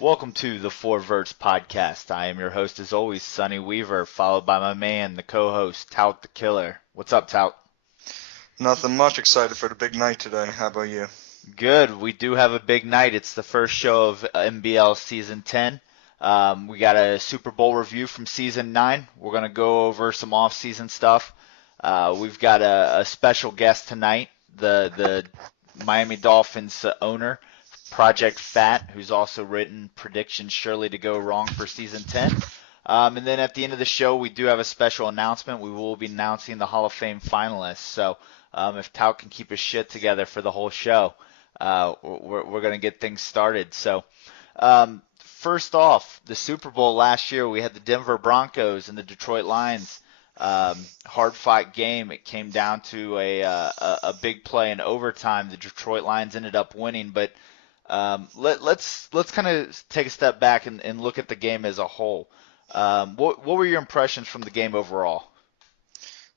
Welcome to the Verts Podcast. I am your host, as always, Sonny Weaver, followed by my man, the co-host, Tout the Killer. What's up, Tout? Nothing much. Excited for the big night today. How about you? Good. We do have a big night. It's the first show of MBL Season 10. We got a Super Bowl review from Season 9. We're going to go over some off-season stuff. We've got a special guest tonight, the Miami Dolphins owner, Project Fat, who's also written predictions surely to go wrong for Season 10. And then at the end of the show, we do have a special announcement. We will be announcing the Hall of Fame finalists. So if Tout can keep his shit together for the whole show, we're going to get things started. So first off, the Super Bowl last year, we had the Denver Broncos and the Detroit Lions. Hard-fought game. It came down to a big play in overtime. The Detroit Lions ended up winning, but let's kind of take a step back and look at the game as a whole. What were your impressions from the game overall?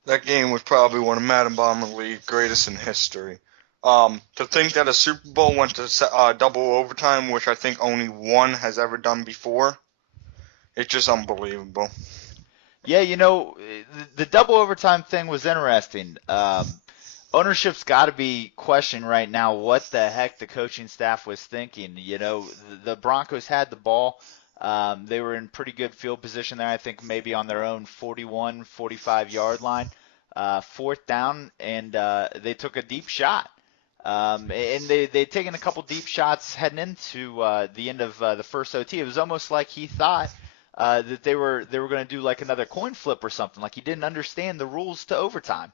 That game was probably one of Madden League's greatest in history. To think that a Super Bowl went to double overtime, which I think only one has ever done before, it's just unbelievable. Yeah, the double overtime thing was interesting. Ownership's got to be questioning right now what the heck the coaching staff was thinking. The Broncos had the ball. They were in pretty good field position there, I think maybe on their own 41, 45-yard line. Fourth down, and they took a deep shot. And they'd taken a couple deep shots heading into the end of the first OT. It was almost like he thought that they were going to do like another coin flip or something, like he didn't understand the rules to overtime.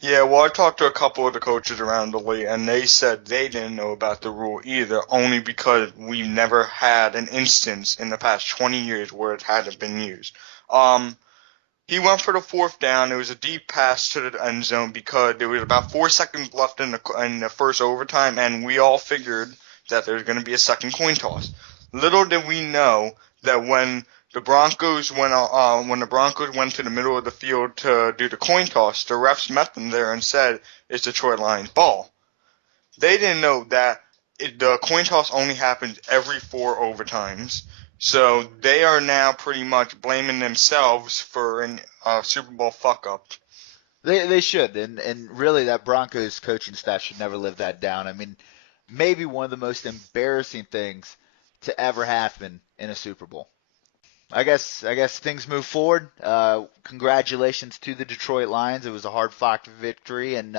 Yeah, well, I talked to a couple of the coaches around the league, and they said they didn't know about the rule either, only because we've never had an instance in the past 20 years where it hadn't been used. He went for the fourth down. It was a deep pass to the end zone because there was about 4 seconds left in the first overtime, and we all figured that there was going to be a second coin toss. Little did we know that when the Broncos went to the middle of the field to do the coin toss, the refs met them there and said it's Detroit Lions ball. They didn't know that the coin toss only happens every 4 overtimes. So they are now pretty much blaming themselves for a Super Bowl fuck-up. They should, and really that Broncos coaching staff should never live that down. I mean, maybe one of the most embarrassing things to ever happen in a Super Bowl. I guess things move forward. Congratulations to the Detroit Lions. It was a hard-fought victory, and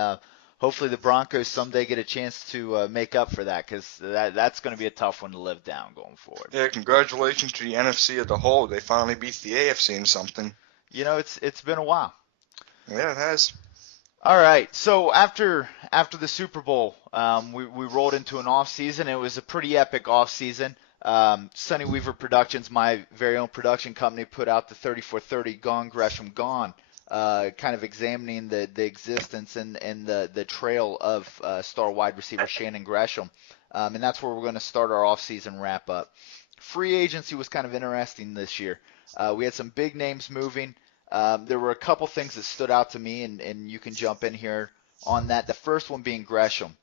hopefully the Broncos someday get a chance to make up for that, because that's going to be a tough one to live down going forward. Yeah, congratulations to the NFC as a whole. They finally beat the AFC in something. It's been a while. Yeah, it has. All right, so after the Super Bowl, we rolled into an off season. It was a pretty epic off season. Sonny Weaver Productions, my very own production company, put out the 3430 Gone Gresham Gone, kind of examining the existence and the trail of star wide receiver Shannon Gresham. And that's where we're going to start our off-season wrap-up. Free agency was kind of interesting this year. We had some big names moving. There were a couple things that stood out to me, and you can jump in here on that. The first one being Gresham.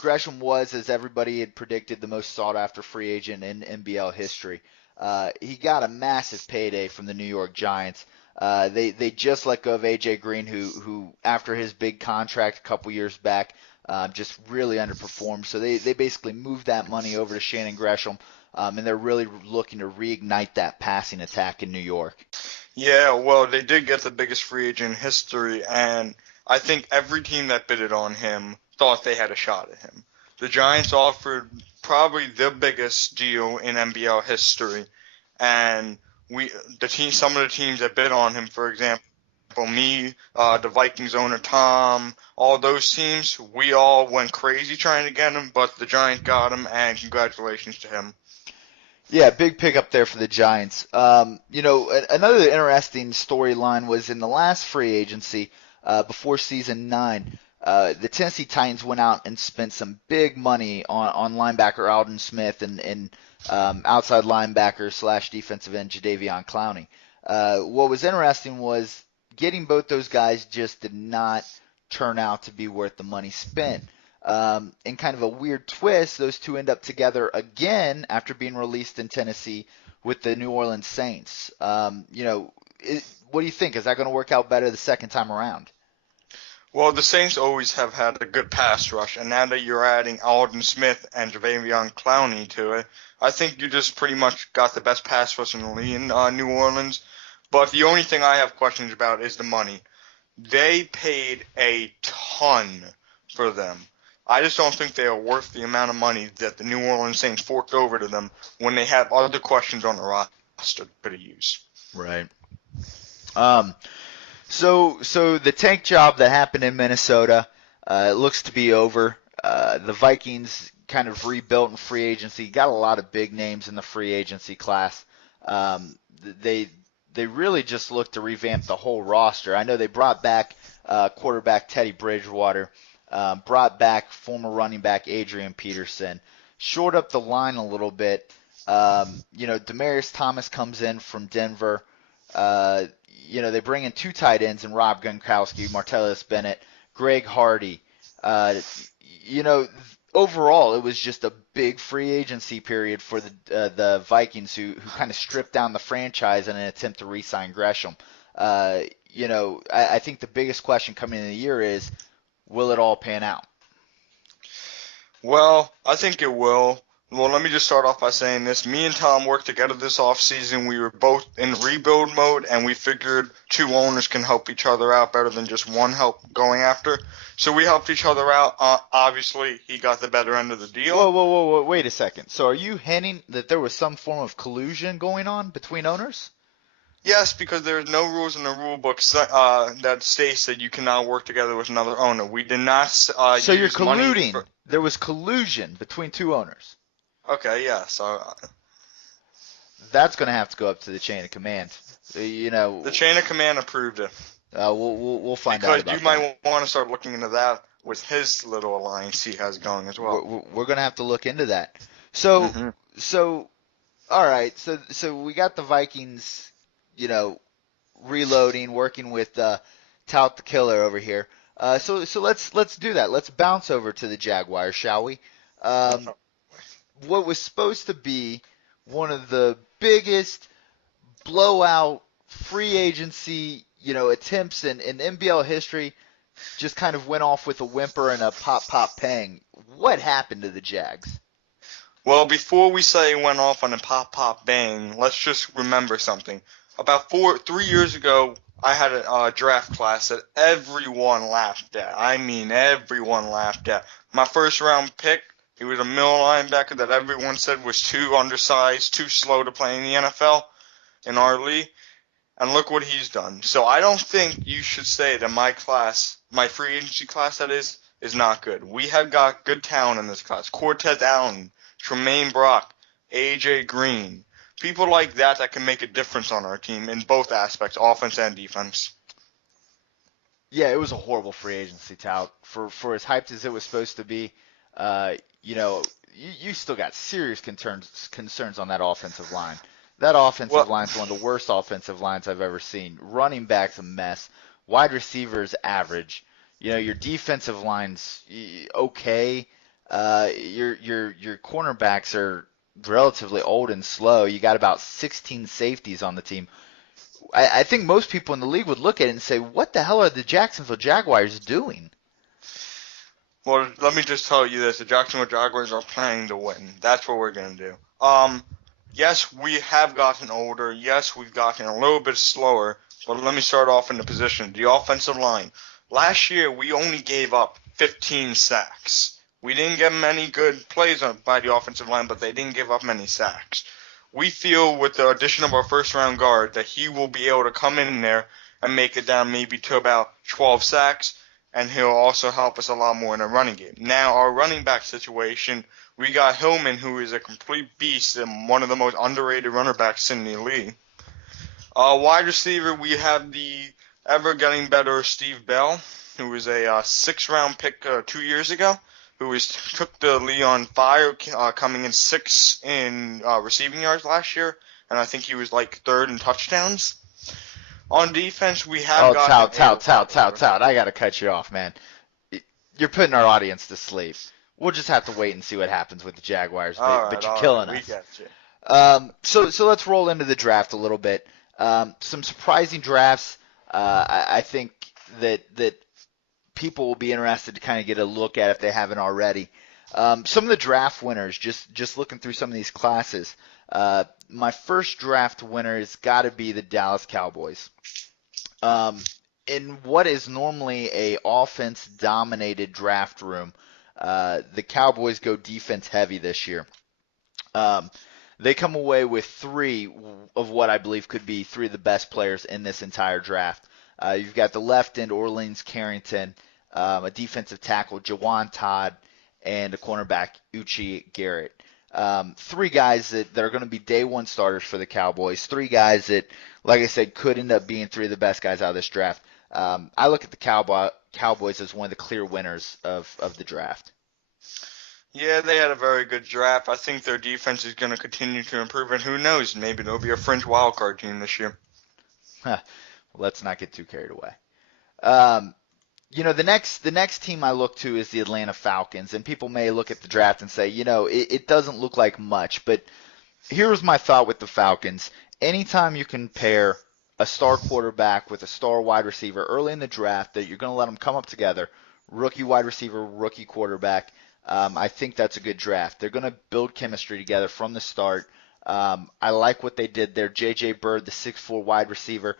Gresham was, as everybody had predicted, the most sought-after free agent in NBL history. He got a massive payday from the New York Giants. They just let go of A.J. Green, who after his big contract a couple years back, just really underperformed. So they basically moved that money over to Shannon Gresham, and they're really looking to reignite that passing attack in New York. Yeah, well, they did get the biggest free agent in history, and I think every team that bidded on him thought they had a shot at him. The Giants offered probably the biggest deal in NBL history, and some of the teams that bid on him, for example, me, the Vikings owner Tom, all those teams, we all went crazy trying to get him, but the Giants got him, and congratulations to him. Yeah, big pickup there for the Giants. Another interesting storyline was in the last free agency, before season 9. The Tennessee Titans went out and spent some big money on linebacker Alden Smith and outside linebacker / defensive end Jadeveon Clowney. What was interesting was getting both those guys just did not turn out to be worth the money spent. In kind of a weird twist, those two end up together again after being released in Tennessee with the New Orleans Saints. What do you think? Is that going to work out better the second time around? Well, the Saints always have had a good pass rush, and now that you're adding Alden Smith and Jadeveon Clowney to it, I think you just pretty much got the best pass rush in the league in New Orleans. But the only thing I have questions about is the money. They paid a ton for them. I just don't think they are worth the amount of money that the New Orleans Saints forked over to them when they have other questions on the roster to use. Right. So the tank job that happened in Minnesota, it looks to be over. The Vikings kind of rebuilt in free agency, got a lot of big names in the free agency class. They really just looked to revamp the whole roster. I know they brought back quarterback Teddy Bridgewater, brought back former running back Adrian Peterson, shored up the line a little bit. Demaryius Thomas comes in from Denver. They bring in two tight ends and Rob Gronkowski, Martellus Bennett, Greg Hardy. Overall, it was just a big free agency period for the Vikings, who kind of stripped down the franchise in an attempt to re-sign Gresham. I think the biggest question coming into the year is, will it all pan out? Well, I think it will. Well, let me just start off by saying this. Me and Tom worked together this offseason. We were both in rebuild mode, and we figured two owners can help each other out better than just one help going after. So we helped each other out. Obviously, he got the better end of the deal. Whoa, wait a second. So are you hinting that there was some form of collusion going on between owners? Yes, because there's no rules in the rule book that states that you cannot work together with another owner. We did not So you're use money colluding. There was collusion between two owners. Okay, yeah. So that's going to have to go up to the chain of command. The chain of command approved it. We'll find out about that. Because you might want to start looking into that with his little alliance he has going as well. We're going to have to look into that. So all right. So we got the Vikings, reloading, working with Tout the Killer over here. So let's do that. Let's bounce over to the Jaguars, shall we? What was supposed to be one of the biggest blowout free agency, attempts in MBL history just kind of went off with a whimper and a pop pang. What happened to the Jags? Well, before we say it went off on a pop bang, let's just remember something. About 3 years ago, I had a draft class that everyone laughed at. I mean, everyone laughed at. My first round pick, he was a middle linebacker that everyone said was too undersized, too slow to play in the NFL in our league. And look what he's done. So I don't think you should say that my class, my free agency class that is not good. We have got good talent in this class. Cortez Allen, Tremaine Brock, AJ Green. People like that can make a difference on our team in both aspects, offense and defense. Yeah, it was a horrible free agency, Tout. For as hyped as it was supposed to be, you still got serious concerns on that offensive line. That offensive line's one of the worst offensive lines I've ever seen. Running back's a mess. Wide receivers average. Your defensive line's okay. Your cornerbacks are relatively old and slow. You got about 16 safeties on the team. I think most people in the league would look at it and say, what the hell are the Jacksonville Jaguars doing? Well, let me just tell you this. The Jacksonville Jaguars are planning to win. That's what we're going to do. Yes, we have gotten older. Yes, we've gotten a little bit slower. But let me start off in the position. The offensive line. Last year, we only gave up 15 sacks. We didn't get many good plays by the offensive line, but they didn't give up many sacks. We feel with the addition of our first-round guard that he will be able to come in there and make it down maybe to about 12 sacks, and he'll also help us a lot more in the running game. Now, our running back situation, we got Hillman, who is a complete beast and one of the most underrated runner backs in the league. Wide receiver, we have the ever-getting better Steve Bell, who was a 6th-round pick 2 years ago, who took the league on fire, coming in 6th in receiving yards last year, and I think he was like 3rd in touchdowns. On defense, we have Tout. I got to cut you off, man. You're putting our audience to sleep. We'll just have to wait and see what happens with the Jaguars, but you're killing we us. got you. So let's roll into the draft a little bit. Some surprising drafts. I think that people will be interested to kind of get a look at if they haven't already. Some of the draft winners, just looking through some of these classes. My first draft winner has got to be the Dallas Cowboys. In what is normally a offense-dominated draft room, the Cowboys go defense heavy this year. They come away with three of what I believe could be three of the best players in this entire draft. You've got the left end, Orleans Carrington, a defensive tackle, Jawan Todd, and a cornerback, Uche Garrett. Three guys that are going to be day one starters for the Cowboys. Three guys that, like I said, could end up being three of the best guys out of this draft. I look at the Cowboys as one of the clear winners of the draft. Yeah, they had a very good draft. I think their defense is going to continue to improve, and who knows, maybe they'll be a fringe wildcard team this year. Let's not get too carried away. The next team I look to is the Atlanta Falcons, and people may look at the draft and say, it doesn't look like much, but here's my thought with the Falcons. Anytime you can pair a star quarterback with a star wide receiver early in the draft, that you're going to let them come up together, rookie wide receiver, rookie quarterback, I think that's a good draft. They're going to build chemistry together from the start. I like what they did there. J.J. Bird, the 6'4" wide receiver,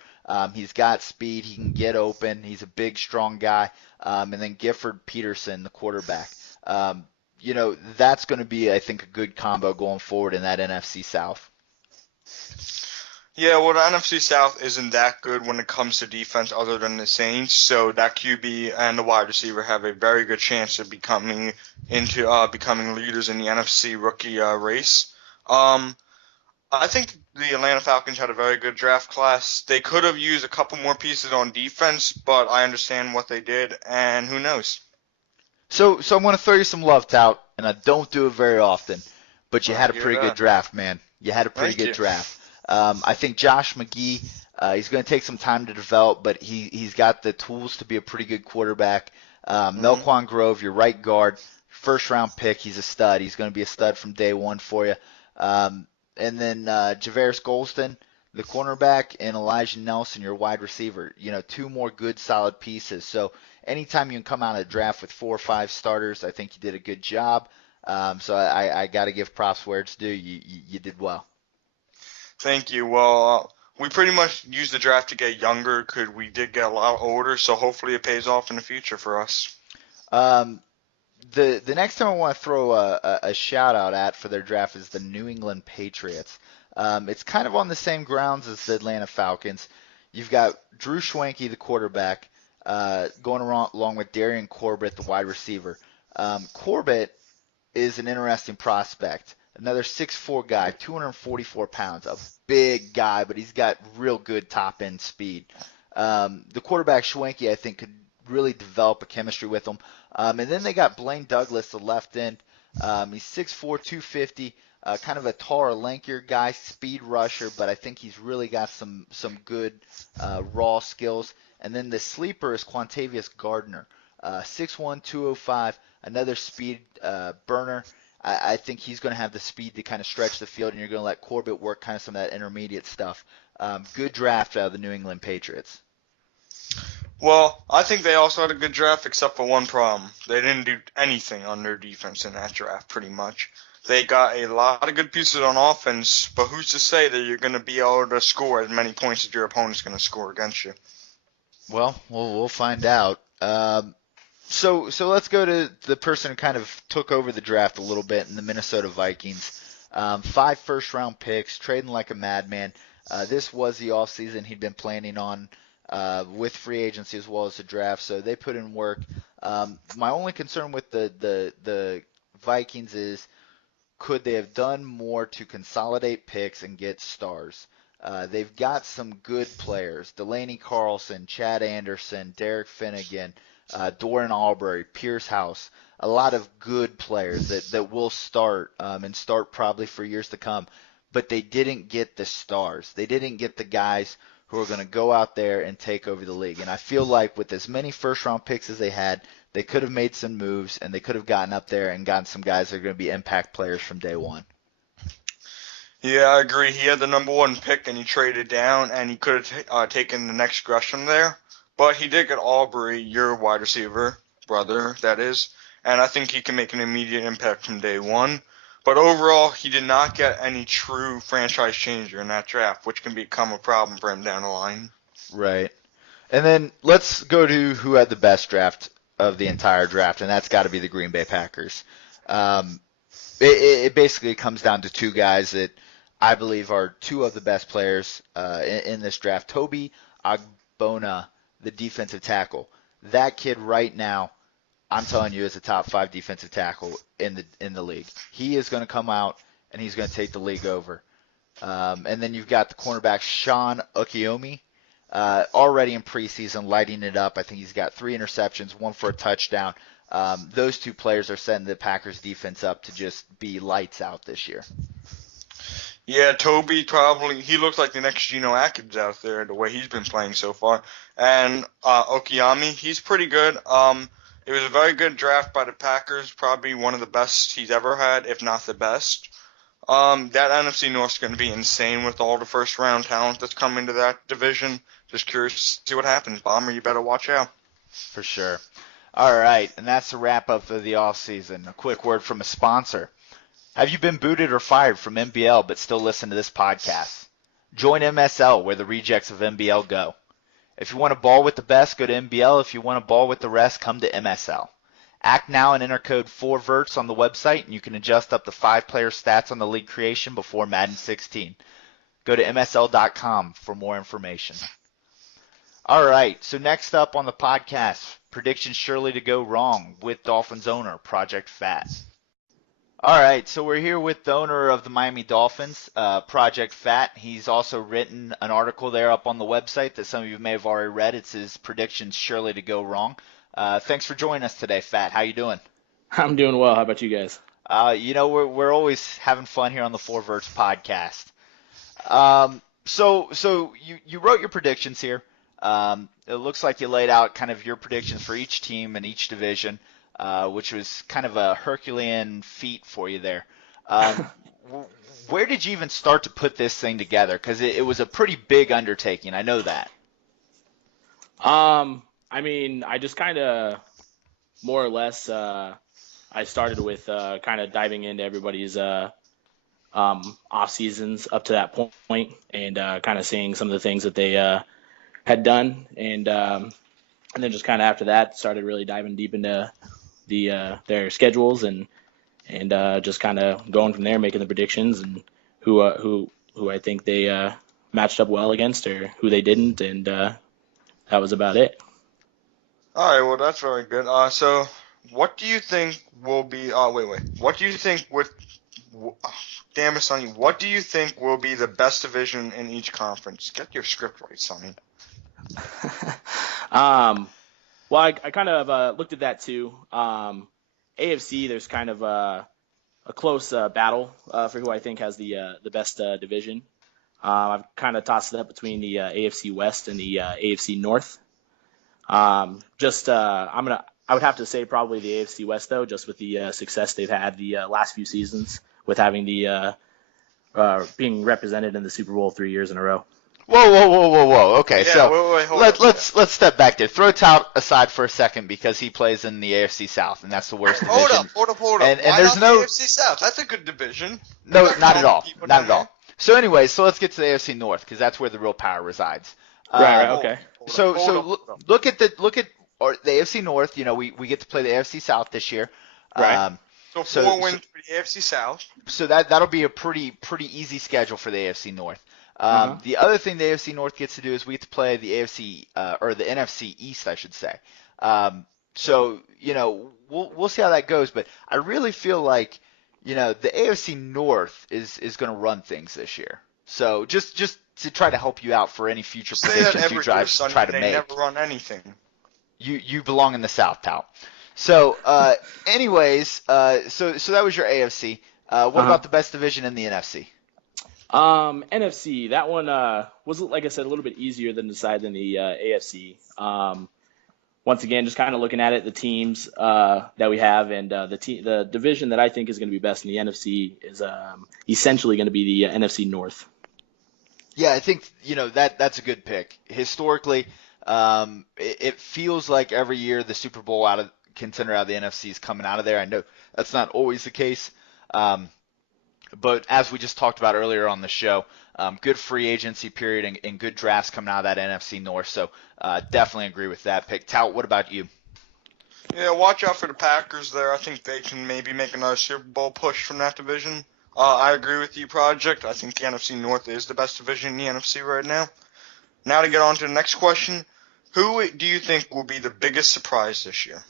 he's got speed. He can get open. He's a big, strong guy. And then Gifford Peterson, the quarterback. That's going to be, I think, a good combo going forward in that NFC South. Yeah, well, the NFC South isn't that good when it comes to defense other than the Saints, so that QB and the wide receiver have a very good chance of becoming leaders in the NFC rookie race. I think the Atlanta Falcons had a very good draft class. They could have used a couple more pieces on defense, but I understand what they did, and who knows. So I'm going to throw you some love, Tout, and I don't do it very often, but you had a pretty good draft, man. You had a pretty good draft. I think Josh McGee, he's going to take some time to develop, but he's got the tools to be a pretty good quarterback. Melquan Grove, your right guard, first-round pick. He's a stud. He's going to be a stud from day one for you. And then Javaris Golston, the cornerback, and Elijah Nelson, your wide receiver. Two more good, solid pieces. So anytime you can come out of the draft with 4 or 5 starters, I think you did a good job. So I got to give props where it's due. You did well. Thank you. Well, we pretty much used the draft to get younger because we did get a lot older, so hopefully it pays off in the future for us. The next time I want to throw a shout-out at for their draft is the New England Patriots. It's kind of on the same grounds as the Atlanta Falcons. You've got Drew Schwenke, the quarterback, going along with Darian Corbett, the wide receiver. Corbett is an interesting prospect. Another 6'4" guy, 244 pounds, a big guy, but he's got real good top-end speed. The quarterback, Schwenke, I think, could really develop a chemistry with him. And then they got Blaine Douglas, the left end. He's 6'4", 250, kind of a taller, lankier guy, speed rusher, but I think he's really got some good raw skills. And then the sleeper is Quantavious Gardner, 6'1", 205, another speed burner. I think he's going to have the speed to kind of stretch the field, and you're going to let Corbett work kind of some of that intermediate stuff. Good draft out of the New England Patriots. Well, I think they also had a good draft except for one problem. They didn't do anything on their defense in that draft, pretty much. They got a lot of good pieces on offense, but who's to say that you're going to be able to score as many points as your opponent's going to score against you? Well, we'll find out. So let's go to the person who kind of took over the draft a little bit in the Minnesota Vikings. 5 first-round picks, trading like a madman. This was the offseason he'd been planning on with free agency as well as the draft, so they put in work. My only concern with the Vikings is, could they have done more to consolidate picks and get stars? They've got some good players. Delaney Carlson, Chad Anderson, Derek Finnegan, Doran Albury, Pierce House, a lot of good players that will start and start probably for years to come. But they didn't get the stars. They didn't get the guys who are going to go out there and take over the league. And I feel like with as many first-round picks as they had They could have made some moves, and they could have gotten up there and gotten some guys that are going to be impact players from day one. Yeah, I agree. He had the number 1 pick, and he traded down, and he could have taken the next Gresham there. But he did get Aubrey, your wide receiver, brother, that is. And I think he can make an immediate impact from day one. But overall, he did not get any true franchise changer in that draft, which can become a problem for him down the line. Right. And then let's go to who had the best draft of the entire draft, and that's got to be the Green Bay Packers. It basically comes down to 2 guys that I believe are 2 of the best players in this draft. Toby Agbona, the defensive tackle. That kid right now, I'm telling you, is a top 5 defensive tackle in the league. He is going to come out, and he's going to take the league over. And then you've got the cornerback Sean Okiomi. Already in preseason, lighting it up. I think he's got 3 interceptions, 1 for a touchdown. Those 2 players are setting the Packers defense up to just be lights out this year. Yeah, Toby he looks like the next Geno Atkins out there, the way he's been playing so far. And Okiyami, he's pretty good. It was a very good draft by the Packers, probably one of the best he's ever had, if not the best. That NFC North is going to be insane with all the first-round talent that's coming to that division. Just curious to see what happens. Bomber, you better watch out. For sure. All right, and that's the wrap-up of the offseason. A quick word from a sponsor. Have you been booted or fired from MBL but still listen to this podcast? Join MSL, where the rejects of MBL go. If you want to ball with the best, go to MBL. If you want to ball with the rest, come to MSL. Act now and enter code 4Verts on the website, and you can adjust up to 5-player stats on the league creation before Madden 16. Go to MSL.com for more information. All right, so next up on the podcast, predictions surely to go wrong with Dolphins owner, Project Fat. All right, so we're here with the owner of the Miami Dolphins, Project Fat. He's also written an article there up on the website that some of you may have already read. It's his predictions surely to go wrong. Thanks for joining us today, Fat. How you doing? I'm doing well. How about you guys? We're always having fun here on the 4Verts podcast. So you wrote your predictions here. It looks like you laid out kind of your predictions for each team and each division, which was kind of a Herculean feat for you there. Where did you even start to put this thing together? Because it was a pretty big undertaking. I know that. I mean, I just kind of more or less I started with kind of diving into everybody's off seasons up to that point and kind of seeing some of the things that they had done and then just kind of after that started really diving deep into their schedules and just kind of going from there, making the predictions and who I think they matched up well against or who they didn't, and that was about it. All right, well, that's very good. So what do you think will be what do you think damn it, Sonny, what do you think will be the best division in each conference? Get your script right, Sonny. Well, I kind of looked at that too. AFC, there's kind of a close battle for who I think has the best division. I've kind of tossed it up between the AFC West and the AFC North. I would have to say probably the AFC West though, just with the success they've had the last few seasons with having the being represented in the Super Bowl 3 years in a row. Whoa. Okay, yeah, so let's step back there. Throw Tout aside for a second because he plays in the AFC South, and that's the worst division. Hold up. And why there's not no the AFC South? That's a good division. No, not at all. Not at all. So anyways, so let's get to the AFC North because that's where the real power resides. Right. Okay. Look at the AFC North. You know, we get to play the AFC South this year. Right. So 4 wins for the AFC South. So that'll be a pretty easy schedule for the AFC North. The other thing the AFC North gets to do is we get to play the AFC or the NFC East, I should say. So you know we'll see how that goes, but I really feel like the AFC North is going to run things this year. So just to try to help you out for any future predictions you try to make. They never run anything. You belong in the South, pal. So anyways, so that was your AFC. What about the best division in the NFC? NFC, that one was, like I said, a little bit easier than the side than the AFC. One once again, just kind of looking at it, the teams that we have, and the division that I think is going to be best in the NFC is essentially going to be the NFC North. Yeah, I think that's a good pick. Historically, it feels like every year the Super Bowl contender out of the NFC is coming out of there. I know that's not always the case, but as we just talked about earlier on the show, good free agency period and good drafts coming out of that NFC North. So definitely agree with that pick. Tout, what about you? Yeah, watch out for the Packers there. I think they can maybe make another Super Bowl push from that division. I agree with you, Project. I think the NFC North is the best division in the NFC right now. Now to get on to the next question. Who do you think will be the biggest surprise this year?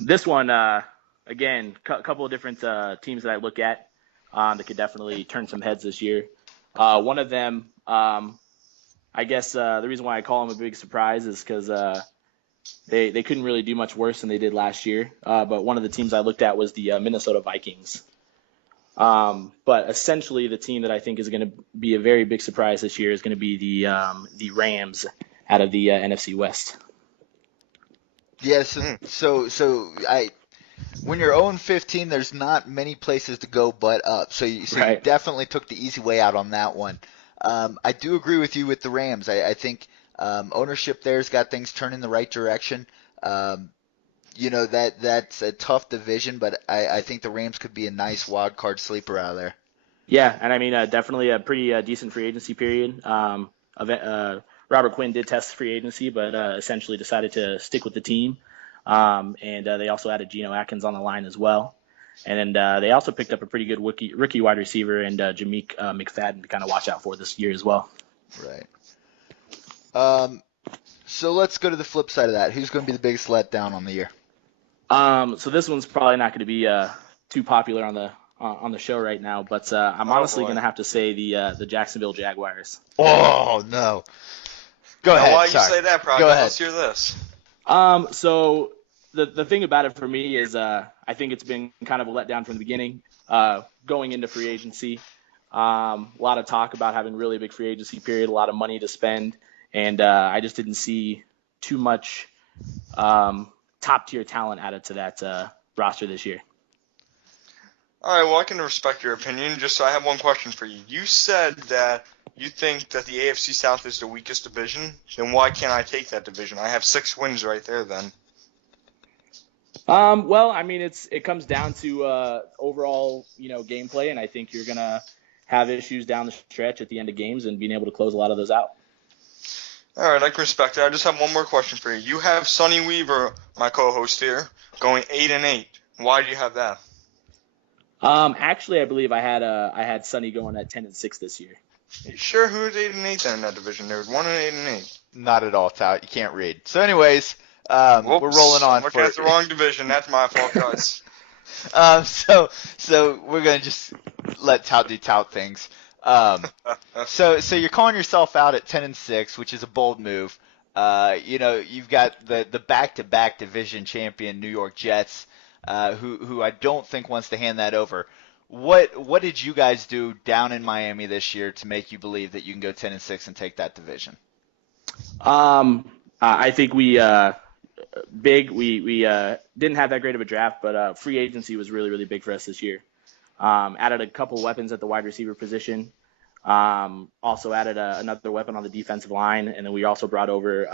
This one, again, couple of different teams that I look at that could definitely turn some heads this year. One of them, I guess the reason why I call them a big surprise is because they couldn't really do much worse than they did last year. But one of the teams I looked at was the Minnesota Vikings. But essentially, the team that I think is going to be a very big surprise this year is going to be the Rams out of the NFC West. Yes. So when you're 0-15, there's not many places to go but up. So you definitely took the easy way out on that one. I do agree with you with the Rams. I think ownership there's got things turning the right direction. That's a tough division, but I think the Rams could be a nice wild card sleeper out of there. Yeah, and I mean definitely a pretty decent free agency period. Robert Quinn did test free agency, but essentially decided to stick with the team. And they also added Geno Atkins on the line as well. And then they also picked up a pretty good rookie wide receiver and Jameek McFadden to kind of watch out for this year as well. Right. So let's go to the flip side of that. Who's going to be the biggest letdown on the year? So this one's probably not going to be too popular on the show right now, but I'm honestly going to have to say the Jacksonville Jaguars. Oh no! Go ahead. Why you say that, Project? Let's hear this. So the thing about it for me is I think it's been kind of a letdown from the beginning. Going into free agency, a lot of talk about having really big free agency period, a lot of money to spend, and I just didn't see too much top-tier talent added to that roster this year. All right, well, I can respect your opinion. Just I have one question for you. You said that you think that the AFC South is the weakest division. Then why can't I take that division? I have 6 wins right there then. Well, I mean, it comes down to overall, gameplay, and I think you're gonna have issues down the stretch at the end of games and being able to close a lot of those out. All right, I can respect it. I just have one more question for you. You have Sonny Weaver, my co-host here, going 8-8. Why do you have that? Actually, I believe I had Sonny going at 10-6 this year. You sure? Who's 8-8 then in that division? There was 1 8-8. Not at all, Tout. You can't read. So, anyways, we're rolling on. Look, that's the wrong division. That's my fault, guys. So we're gonna just let Tout do Tout things. So you're calling yourself out at 10-6, which is a bold move. You've got the back-to-back division champion New York Jets, who I don't think wants to hand that over. What did you guys do down in Miami this year to make you believe that you can go 10-6 and take that division? I think we didn't have that great of a draft, but free agency was really, really big for us this year. Added a couple weapons at the wide receiver position. Also added another weapon on the defensive line, and then we also brought over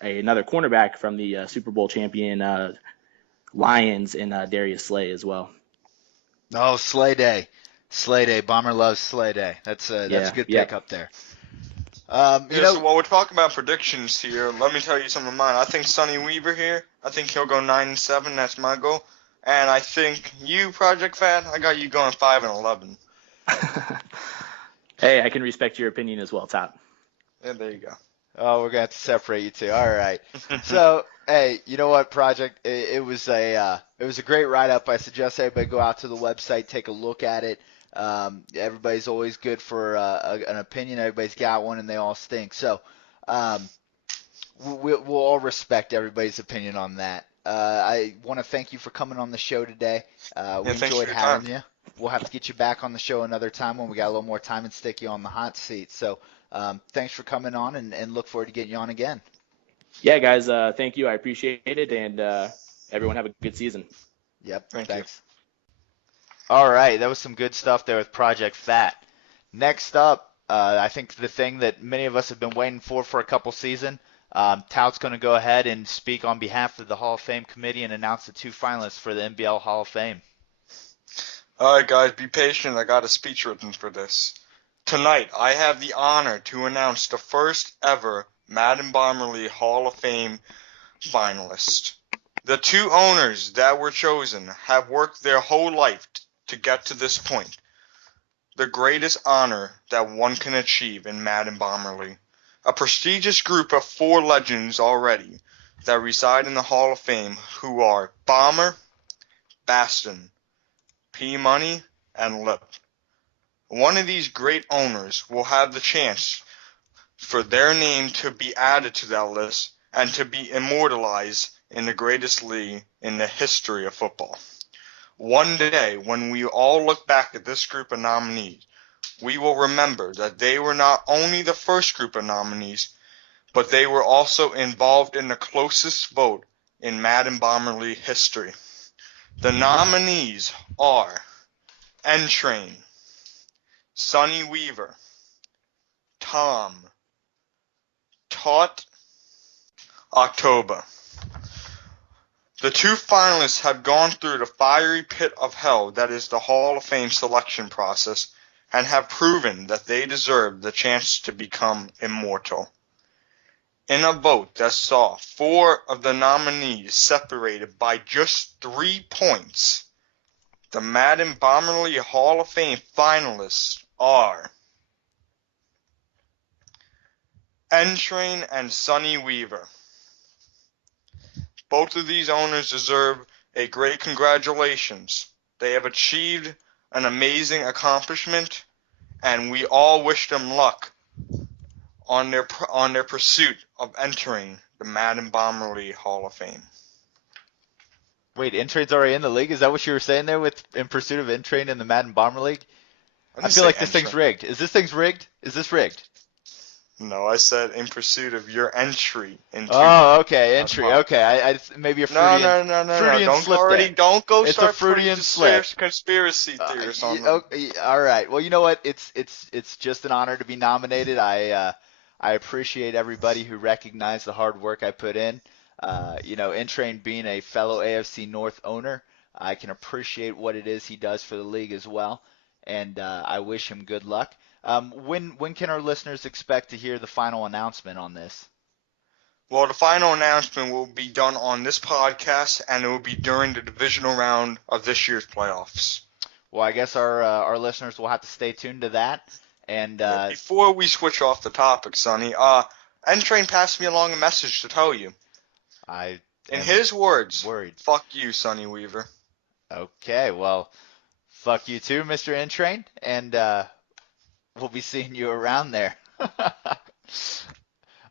another cornerback from the Super Bowl champion Lions in Darius Slay as well. Oh, Slay Day. Bomber loves Slay Day. That's a good pick up there. So while we're talking about predictions here, let me tell you some of mine. I think Sonny Weaver here. I think he'll go 9-7. That's my goal. And I think you, Project Fad, I got you going 5-11. Hey, I can respect your opinion as well, Top. Yeah, there you go. Oh, we're gonna have to separate you two. All right. So, hey, you know what, Project? It was a great write-up. I suggest everybody go out to the website, take a look at it. Everybody's always good for an opinion. Everybody's got one, and they all stink. So, we'll all respect everybody's opinion on that. I want to thank you for coming on the show today. We enjoyed having you. We'll have to get you back on the show another time when we got a little more time and stick you on the hot seat. So thanks for coming on, and look forward to getting you on again. Yeah, guys, thank you. I appreciate it, and everyone have a good season. Yep, Thank thanks. All right, that was some good stuff there with Project Fat. Next up, I think the thing that many of us have been waiting for a couple seasons. Tout's going to go ahead and speak on behalf of the Hall of Fame committee and announce the 2 finalists for the MBL Hall of Fame. All right, guys, be patient. I got a speech written for this. Tonight, I have the honor to announce the first ever Madden Bomber League Hall of Fame finalist. The 2 owners that were chosen have worked their whole life to get to this point. The greatest honor that one can achieve in Madden Bomber League. A prestigious group of 4 legends already that reside in the Hall of Fame who are Bomber, Baston, P-Money, and Lip. One of these great owners will have the chance for their name to be added to that list and to be immortalized in the greatest league in the history of football. One day, when we all look back at this group of nominees, we will remember that they were not only the first group of nominees, but they were also involved in the closest vote in Madden Bomber League history. The nominees are N-Train, Sonny Weaver, Tom, Tot, October. The 2 finalists have gone through the fiery pit of hell that is the Hall of Fame selection process and have proven that they deserve the chance to become immortal. In a vote that saw 4 of the nominees separated by just 3 points, the Madden Bomber League Hall of Fame finalists are N-Train and Sonny Weaver. Both of these owners deserve a great congratulations. They have achieved an amazing accomplishment, and we all wish them luck on their pursuit of entering the Madden Bomber League Hall of Fame. Wait, N-Train's already in the league? Is that what you were saying there with in pursuit of N-Train in the Madden Bomber League? I feel like this thing's rigged. Is this thing's rigged? Is this rigged? No, I said in pursuit of your entry into. Oh, okay, entry. Okay, I maybe a Freudian. No. Freudian slip there. Don't go It's start a Freudian slip. Conspiracy theories on them. All right. Well, you know what? It's just an honor to be nominated. I appreciate everybody who recognized the hard work I put in. N-Train being a fellow AFC North owner, I can appreciate what it is he does for the league as well, and I wish him good luck. When can our listeners expect to hear the final announcement on this? Well, the final announcement will be done on this podcast, and it will be during the divisional round of this year's playoffs. Well, I guess our listeners will have to stay tuned to that. And before we switch off the topic, Sonny, N-Train passed me along a message to tell you. In his words, worried. Fuck you, Sonny Weaver. Okay, well, fuck you too, Mr. N-Train, and we'll be seeing you around there.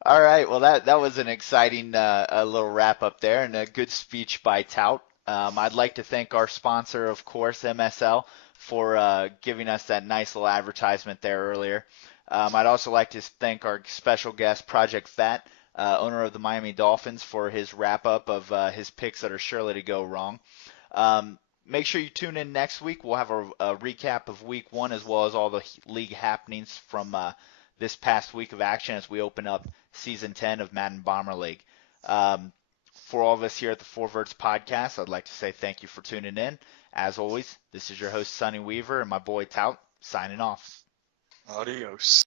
All right, well, that was an exciting a little wrap up there and a good speech by Tout. I'd like to thank our sponsor, of course, MSL, for giving us that nice little advertisement there earlier. I'd also like to thank our special guest, Project Fat, owner of the Miami Dolphins, for his wrap up of his picks that are surely to go wrong. Make sure you tune in next week. We'll have a recap of week 1 as well as all the league happenings from this past week of action as we open up season 10 of Madden Bomber League. For all of us here at the 4 Verts Podcast, I'd like to say thank you for tuning in. As always, this is your host, Sonny Weaver, and my boy Tout, signing off. Adios.